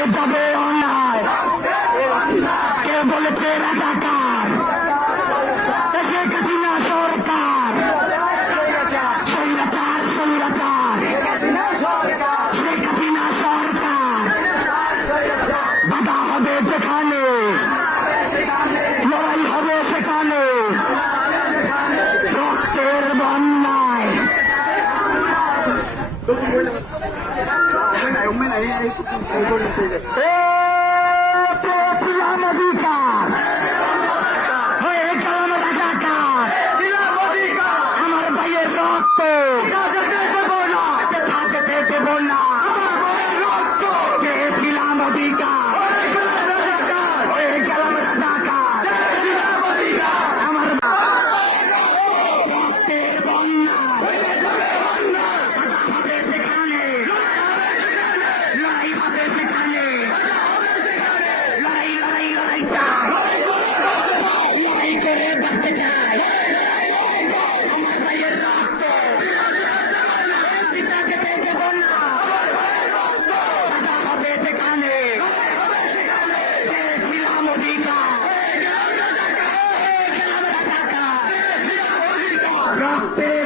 হয়ে যাবে অন্যায়। কে বলেছে রাজাকার শেখ হাসিনা সরকার। স্বৈরাচার স্বৈরাচার। শেখ হাসিনা সরকার। বাধা হবে যেখানে, লড়াই হবে সেখানে। রক্তের বন্যায়। আমার ভাইয়ের রক্ত থাকতে দেব না আমার রক্তের বন্যায় tudo.